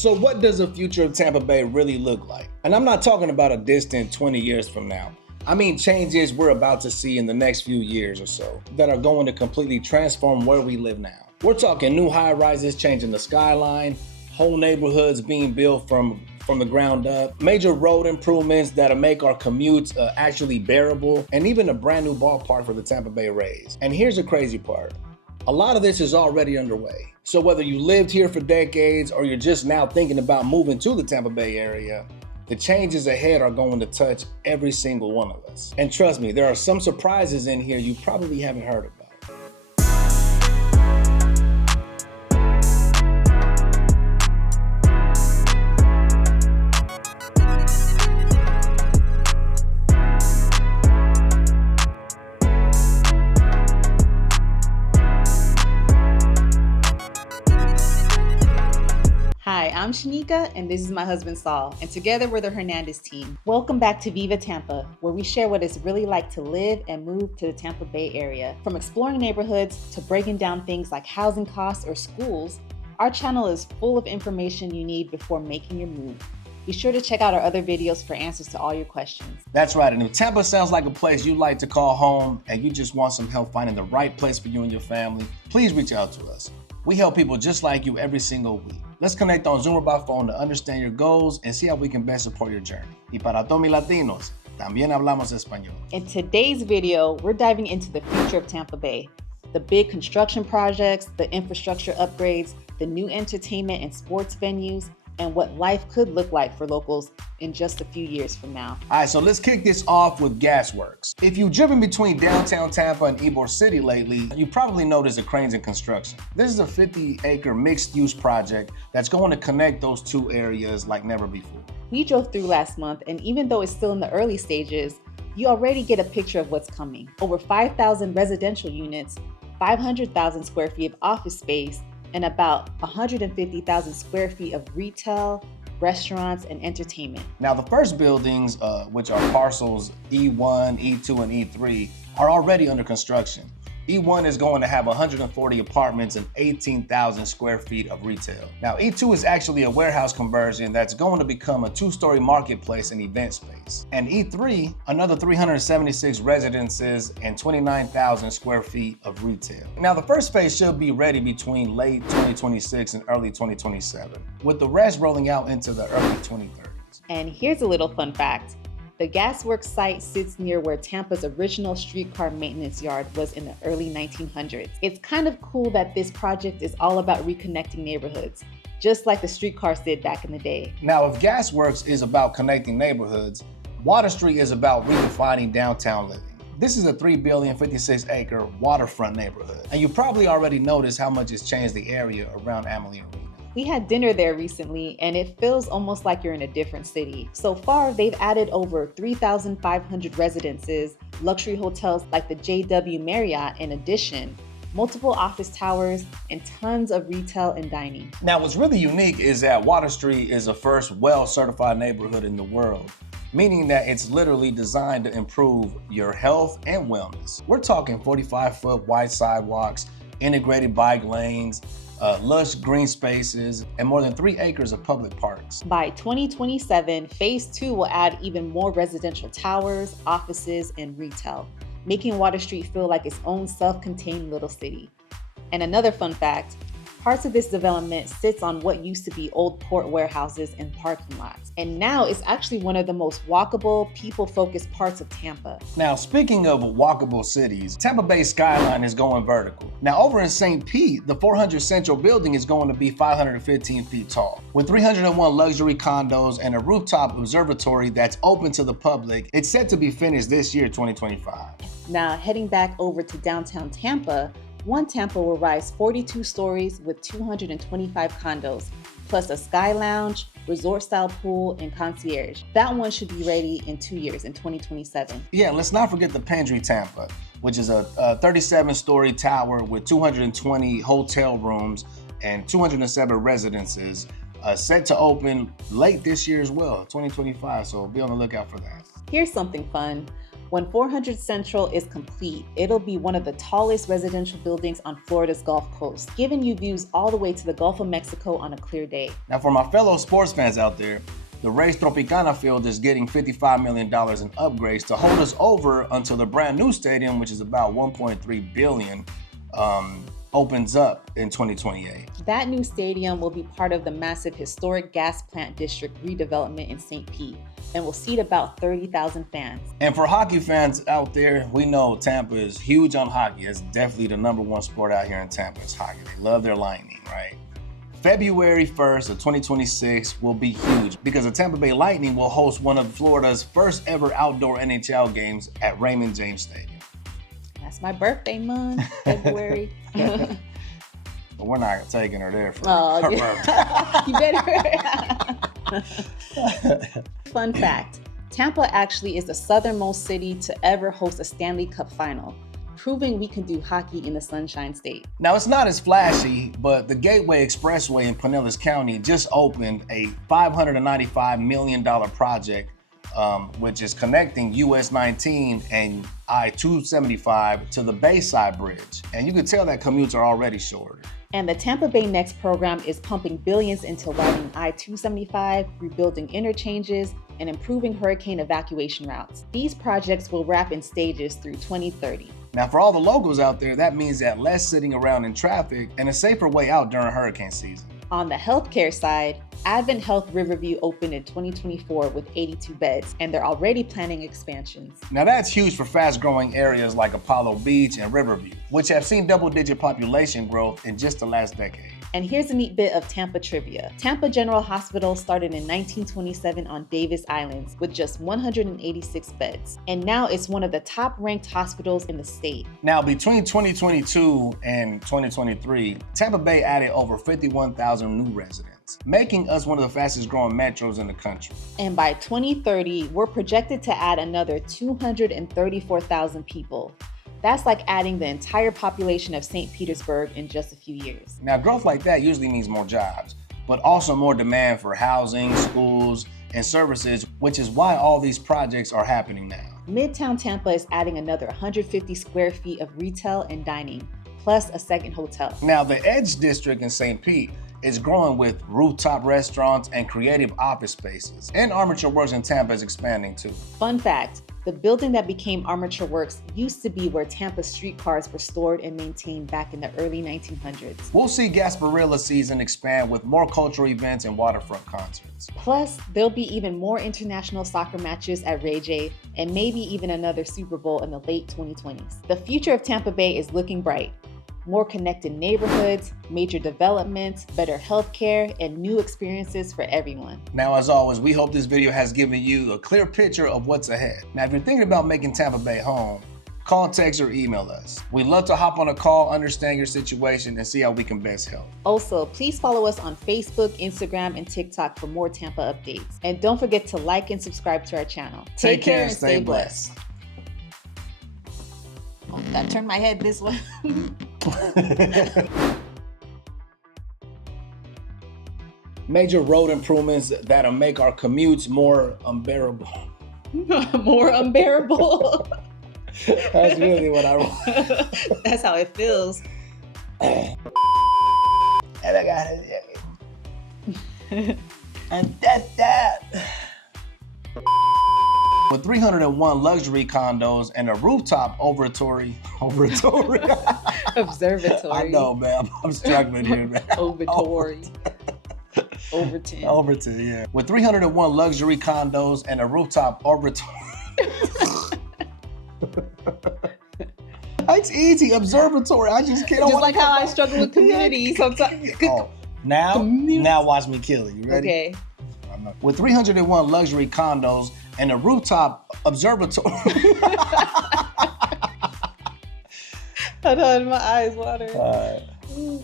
So what does the future of Tampa Bay really look like? And I'm not talking about a distant 20 years from now. I mean changes we're about to see in the next few years or so that are going to completely transform where we live now. We're talking new high-rises changing the skyline, whole neighborhoods being built from the ground up, major road improvements that'll make our commutes actually bearable, and even a brand new ballpark for the Tampa Bay Rays. And here's the crazy part. A lot of this is already underway. So whether you lived here for decades or you're just now thinking about moving to the Tampa Bay area, the changes ahead are going to touch every single one of us. And trust me, there are some surprises in here you probably haven't heard about. Hi, I'm Shanika, and this is my husband Saul, and together we're the Hernandez team. Welcome back to Viva Tampa, where we share what it's really like to live and move to the Tampa Bay area. From exploring neighborhoods to breaking down things like housing costs or schools, our channel is full of information you need before making your move. Be sure to check out our other videos for answers to all your questions. That's right, and if Tampa sounds like a place you like to call home and you just want some help finding the right place for you and your family, please reach out to us. We help people just like you every single week. Let's connect on Zoom or by phone to understand your goals and see how we can best support your journey. Y para todos mis latinos, también hablamos español. In today's video, we're diving into the future of Tampa Bay. The big construction projects, the infrastructure upgrades, the new entertainment and sports venues, and what life could look like for locals in just a few years from now. All right, so let's kick this off with Worx. If you've driven between downtown Tampa and Ybor City lately, you probably noticed the cranes in construction. This is a 50-acre mixed-use project that's going to connect those two areas like never before. We drove through last month, and even though it's still in the early stages, you already get a picture of what's coming. Over 5,000 residential units, 500,000 square feet of office space, and about 150,000 square feet of retail, restaurants, and entertainment. Now the first buildings, which are parcels E1, E2, and E3, are already under construction. E1 is going to have 140 apartments and 18,000 square feet of retail. Now E2 is actually a warehouse conversion that's going to become a two-story marketplace and event space. And E3, another 376 residences and 29,000 square feet of retail. Now the first phase should be ready between late 2026 and early 2027, with the rest rolling out into the early 2030s. And here's a little fun fact. The Worx site sits near where Tampa's original streetcar maintenance yard was in the early 1900s. It's kind of cool that this project is all about reconnecting neighborhoods, just like the streetcars did back in the day. Now, if Worx is about connecting neighborhoods, Water Street is about redefining downtown living. This is a 3,056-acre waterfront neighborhood, and you probably already noticed how much it's changed the area around Amalie Arena. We had dinner there recently, and it feels almost like you're in a different city. So far, they've added over 3,500 residences, luxury hotels like the JW Marriott in addition, multiple office towers, and tons of retail and dining. Now, what's really unique is that Water Street is the first well-certified neighborhood in the world, meaning that it's literally designed to improve your health and wellness. We're talking 45-foot wide sidewalks, integrated bike lanes, lush green spaces, and more than 3 acres of public parks. By 2027, Phase 2 will add even more residential towers, offices, and retail, making Water Street feel like its own self-contained little city. And another fun fact, parts of this development sits on what used to be old port warehouses and parking lots. And now it's actually one of the most walkable, people-focused parts of Tampa. Now, speaking of walkable cities, Tampa Bay Skyline is going vertical. Now, over in St. Pete, the 400 Central building is going to be 515 feet tall. With 301 luxury condos and a rooftop observatory that's open to the public, it's set to be finished this year, 2025. Now, heading back over to downtown Tampa, One Tampa will rise 42 stories with 225 condos, plus a sky lounge, resort-style pool, and concierge. That one should be ready in 2 years, in 2027. Yeah, let's not forget the Pantry Tampa, which is a 37-story tower with 220 hotel rooms and 207 residences, set to open late this year as well, 2025, so be on the lookout for that. Here's something fun. When 400 Central is complete, it'll be one of the tallest residential buildings on Florida's Gulf Coast, giving you views all the way to the Gulf of Mexico on a clear day. Now, for my fellow sports fans out there, the race Tropicana field is getting $55 million in upgrades to hold us over until the brand new stadium, which is about $1.3 billion, opens up in 2028. That new stadium will be part of the massive historic gas plant district redevelopment in St. Pete and will seat about 30,000 fans. And for hockey fans out there, we know Tampa is huge on hockey. It's definitely the #1 sport out here in Tampa is hockey. They love their Lightning, right? February 1st of 2026 will be huge because the Tampa Bay Lightning will host one of Florida's first ever outdoor NHL games at Raymond James Stadium. That's my birthday month, February. But we're not taking her there for her birthday. You better. Fun fact, Tampa actually is the southernmost city to ever host a Stanley Cup final, proving we can do hockey in the Sunshine State. Now, it's not as flashy, but the Gateway Expressway in Pinellas County just opened a $595 million project, which is connecting US 19 and I-275 to the Bayside Bridge. And you can tell that commutes are already shorter. And the Tampa Bay Next program is pumping billions into widening I-275, rebuilding interchanges, and improving hurricane evacuation routes. These projects will wrap in stages through 2030. Now, for all the locals out there, that means that less sitting around in traffic and a safer way out during hurricane season. On the healthcare side, AdventHealth Riverview opened in 2024 with 82 beds, and they're already planning expansions. Now, that's huge for fast-growing areas like Apollo Beach and Riverview, which have seen double-digit population growth in just the last decade. And here's a neat bit of Tampa trivia. Tampa General Hospital started in 1927 on Davis Islands with just 186 beds. And now it's one of the top-ranked hospitals in the state. Now, between 2022 and 2023, Tampa Bay added over 51,000 new residents, making us one of the fastest-growing metros in the country. And by 2030, we're projected to add another 234,000 people. That's like adding the entire population of St. Petersburg in just a few years. Now, growth like that usually means more jobs, but also more demand for housing, schools, and services, which is why all these projects are happening now. Midtown Tampa is adding another 150 square feet of retail and dining, plus a second hotel. Now, the Edge District in St. Pete is growing with rooftop restaurants and creative office spaces. And Armature Worx in Tampa is expanding too. Fun fact, the building that became Armature Worx used to be where Tampa streetcars were stored and maintained back in the early 1900s. We'll see Gasparilla season expand with more cultural events and waterfront concerts. Plus, there'll be even more international soccer matches at Ray J and maybe even another Super Bowl in the late 2020s. The future of Tampa Bay is looking bright. More connected neighborhoods, major developments, better healthcare, and new experiences for everyone. Now, as always, we hope this video has given you a clear picture of what's ahead. Now, if you're thinking about making Tampa Bay home, call, text, or email us. We'd love to hop on a call, understand your situation, and see how we can best help. Also, please follow us on Facebook, Instagram, and TikTok for more Tampa updates. And don't forget to like and subscribe to our channel. Take care and stay blessed. Oh, I turned my head this way. Major road improvements that'll make our commutes more unbearable. More unbearable. That's really what I wrote. That's how it feels. And I got it. And that's that. With 301 luxury condos and a rooftop observatory. Observatory. I know, man. I'm struggling here, man. Observatory. Overton. Overton, yeah. With 301 luxury condos and a rooftop observatory. It's easy, observatory. I just can't. Just like how I struggle with community sometimes. Oh, now watch me kill you. Ready? Okay. With 301 luxury condos and a rooftop observatory. Hold on, my eyes water. All right.